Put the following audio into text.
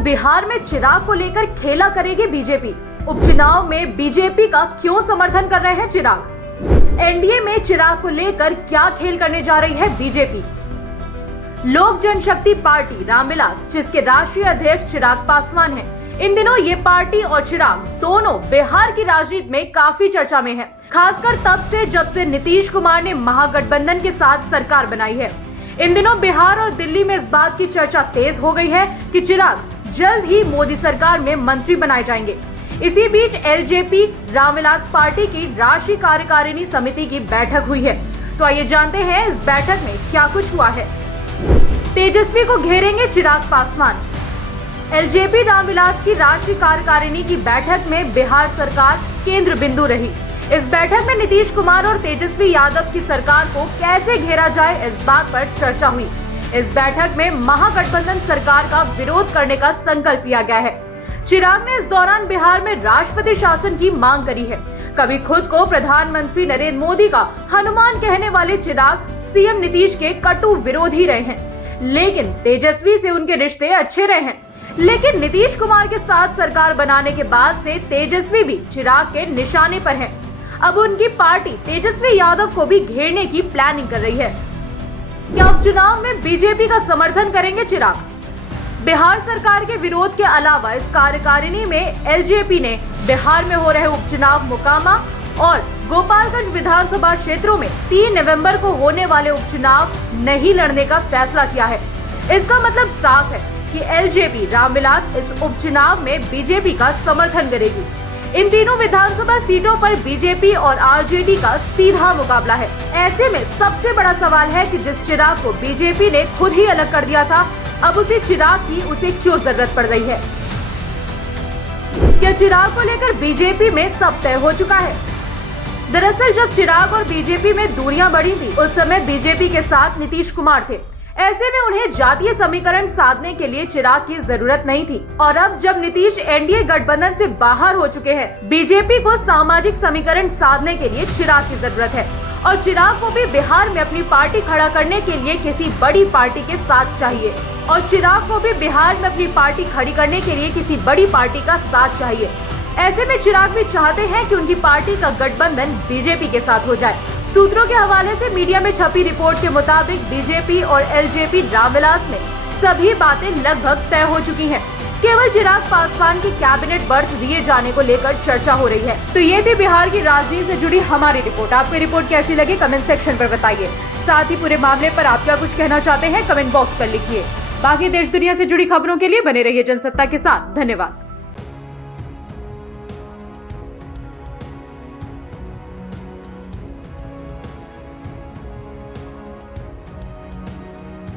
बिहार में चिराग को लेकर खेला करेगी बीजेपी। उपचुनाव में बीजेपी का क्यों समर्थन कर रहे हैं चिराग? एनडीए में चिराग को लेकर क्या खेल करने जा रही है बीजेपी? लोक जनशक्ति पार्टी रामविलास, जिसके राष्ट्रीय अध्यक्ष चिराग पासवान हैं, इन दिनों ये पार्टी और चिराग दोनों बिहार की राजनीति में काफी चर्चा में हैं, खासकर तब से जब से नीतीश कुमार ने महागठबंधन के साथ सरकार बनाई है। इन दिनों बिहार और दिल्ली में इस बात की चर्चा तेज हो गई है कि चिराग जल्द ही मोदी सरकार में मंत्री बनाए जाएंगे। इसी बीच एलजेपी रामविलास पार्टी की राष्ट्रीय कार्यकारिणी समिति की बैठक हुई है। तो आइए जानते हैं इस बैठक में क्या कुछ हुआ है। तेजस्वी को घेरेंगे चिराग पासवान। एलजेपी रामविलास की राष्ट्रीय कार्यकारिणी की बैठक में बिहार सरकार केंद्र बिंदु रही। इस बैठक में नीतीश कुमार और तेजस्वी यादव की सरकार को कैसे घेरा जाए, इस बात पर चर्चा हुई। इस बैठक में महागठबंधन सरकार का विरोध करने का संकल्प लिया गया है। चिराग ने इस दौरान बिहार में राष्ट्रपति शासन की मांग करी है। कभी खुद को प्रधानमंत्री नरेंद्र मोदी का हनुमान कहने वाले चिराग सीएम नीतीश के कटु विरोधी रहे हैं, लेकिन तेजस्वी से उनके रिश्ते अच्छे रहे हैं। लेकिन नीतीश कुमार के साथ सरकार बनाने के बाद से तेजस्वी भी चिराग के निशाने पर हैं। अब उनकी पार्टी तेजस्वी यादव को भी घेरने की प्लानिंग कर रही है। क्या उपचुनाव में बीजेपी का समर्थन करेंगे चिराग? बिहार सरकार के विरोध के अलावा इस कार्यकारिणी में एलजेपी ने बिहार में हो रहे उपचुनाव मोकामा और गोपालगंज विधानसभा क्षेत्रों में 3 नवंबर को होने वाले उपचुनाव नहीं लड़ने का फैसला किया है। इसका मतलब साफ है कि एलजेपी रामविलास इस उपचुनाव में बीजेपी का समर्थन करेगी। इन तीनों विधानसभा सीटों पर बीजेपी और आरजेडी का सीधा मुकाबला है। ऐसे में सबसे बड़ा सवाल है कि जिस चिराग को बीजेपी ने खुद ही अलग कर दिया था, अब उसी चिराग की उसे क्यों जरूरत पड़ रही है? क्या चिराग को लेकर बीजेपी में सब तय हो चुका है? दरअसल जब चिराग और बीजेपी में दूरियां बढ़ी थी, उस समय बीजेपी के साथ नीतीश कुमार थे। ऐसे में उन्हें जातीय समीकरण साधने के लिए चिराग की जरूरत नहीं थी। और अब जब नीतीश एनडीए गठबंधन से बाहर हो चुके हैं, बीजेपी को सामाजिक समीकरण साधने के लिए चिराग की जरूरत है। और चिराग को भी बिहार में अपनी पार्टी खड़ा करने के लिए किसी बड़ी पार्टी के साथ चाहिए। ऐसे में चिराग भी चाहते हैं कि उनकी पार्टी का गठबंधन बीजेपी के साथ हो जाए। सूत्रों के हवाले से मीडिया में छपी रिपोर्ट के मुताबिक बीजेपी और एलजेपी रामविलास में सभी बातें लगभग तय हो चुकी हैं। केवल चिराग पासवान की कैबिनेट बर्थ दिए जाने को लेकर चर्चा हो रही है। तो ये थी बिहार की राजनीति से जुड़ी हमारी रिपोर्ट। आपको रिपोर्ट कैसी लगी कमेंट सेक्शन पर बताइए। साथ ही पूरे मामले पर आप क्या कुछ कहना चाहते हैं कमेंट बॉक्स पर लिखिए। बाकी देश दुनिया से जुड़ी खबरों के लिए बने रहिए जनसत्ता के साथ। धन्यवाद।